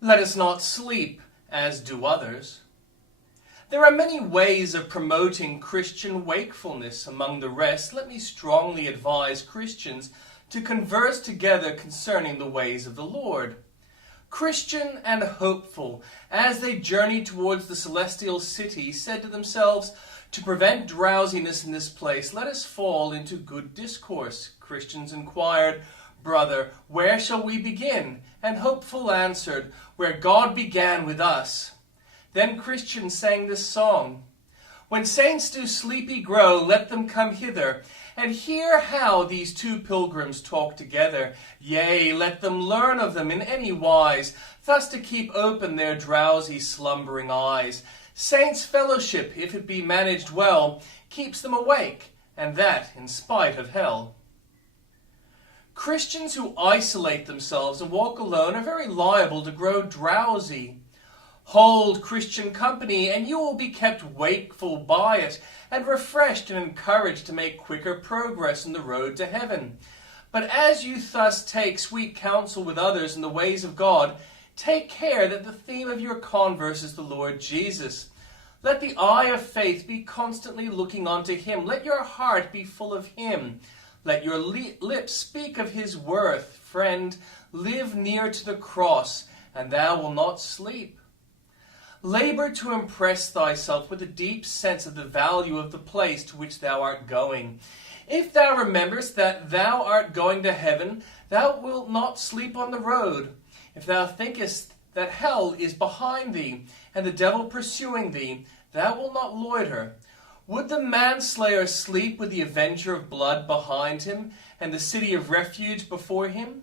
Let us not sleep, as do others. There are many ways of promoting Christian wakefulness. Among the rest, let me strongly advise Christians to converse together concerning the ways of the Lord. Christian and hopeful, as they journeyed towards the celestial city, said to themselves, "To prevent drowsiness in this place, let us fall into good discourse." Christians inquired, "Brother, where shall we begin?" And hopeful answered, "Where God began with us." Then Christians sang this song: "When saints do sleepy grow, let them come hither, and hear how these two pilgrims talk together. Yea, let them learn of them in any wise, thus to keep open their drowsy slumbering eyes. Saints' fellowship, if it be managed well, keeps them awake, and that in spite of hell." Christians who isolate themselves and walk alone are very liable to grow drowsy. Hold Christian company, and you will be kept wakeful by it, and refreshed and encouraged to make quicker progress on the road to heaven. But as you thus take sweet counsel with others in the ways of God, take care that the theme of your converse is the Lord Jesus. Let the eye of faith be constantly looking unto him. Let your heart be full of him. Let your lips speak of his worth. Friend, live near to the cross, and thou wilt not sleep. Labor to impress thyself with a deep sense of the value of the place to which thou art going. If thou rememberest that thou art going to heaven, thou wilt not sleep on the road. If thou thinkest that hell is behind thee, and the devil pursuing thee, thou wilt not loiter. Would the manslayer sleep with the avenger of blood behind him, and the city of refuge before him?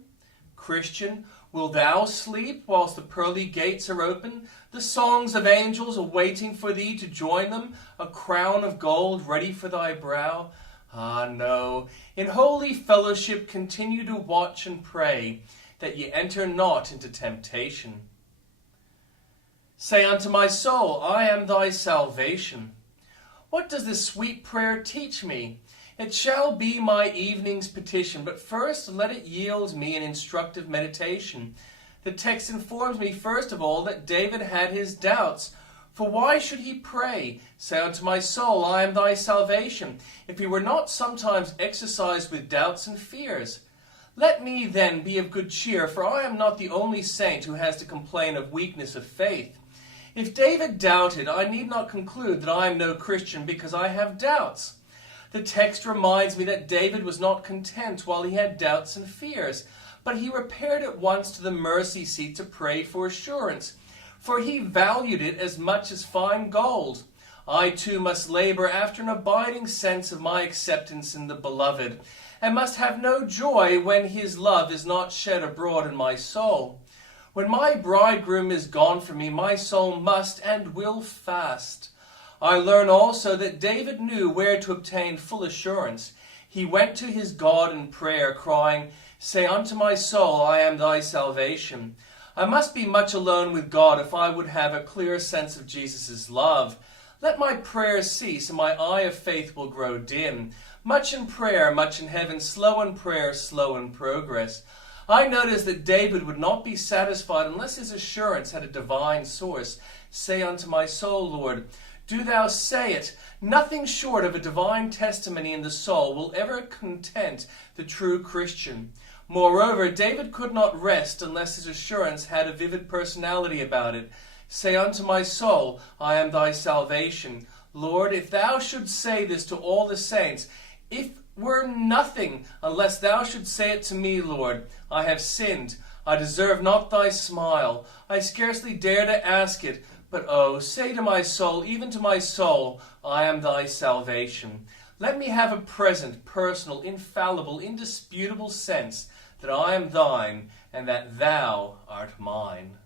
Christian, will thou sleep whilst the pearly gates are open, the songs of angels are waiting for thee to join them, a crown of gold ready for thy brow? Ah, no. In holy fellowship continue to watch and pray, that ye enter not into temptation. Say unto my soul, I am thy salvation. What does this sweet prayer teach me? It shall be my evening's petition, but first let it yield me an instructive meditation. The text informs me, first of all, that David had his doubts. For why should he pray, "Say unto my soul, I am thy salvation," if he were not sometimes exercised with doubts and fears? Let me then be of good cheer, for I am not the only saint who has to complain of weakness of faith. If David doubted, I need not conclude that I am no Christian because I have doubts. The text reminds me that David was not content while he had doubts and fears, but he repaired at once to the mercy seat to pray for assurance, for he valued it as much as fine gold. I too must labor after an abiding sense of my acceptance in the Beloved, and must have no joy when his love is not shed abroad in my soul. When my bridegroom is gone from me, my soul must and will fast. I learn also that David knew where to obtain full assurance. He went to his God in prayer, crying, "Say unto my soul, I am thy salvation." I must be much alone with God if I would have a clear sense of Jesus' love. Let my prayers cease, and my eye of faith will grow dim. Much in prayer, much in heaven, slow in prayer, slow in progress. I notice that David would not be satisfied unless his assurance had a divine source. Say unto my soul, Lord, do thou say it. Nothing short of a divine testimony in the soul will ever content the true Christian. Moreover, David could not rest unless his assurance had a vivid personality about it. Say unto my soul, I am thy salvation. Lord, if thou shouldst say this to all the saints, if were nothing unless thou shouldst say it to me, Lord. I have sinned. I deserve not thy smile. I scarcely dare to ask it. But oh, say to my soul, even to my soul, I am thy salvation. Let me have a present, personal, infallible, indisputable sense that I am thine and that thou art mine.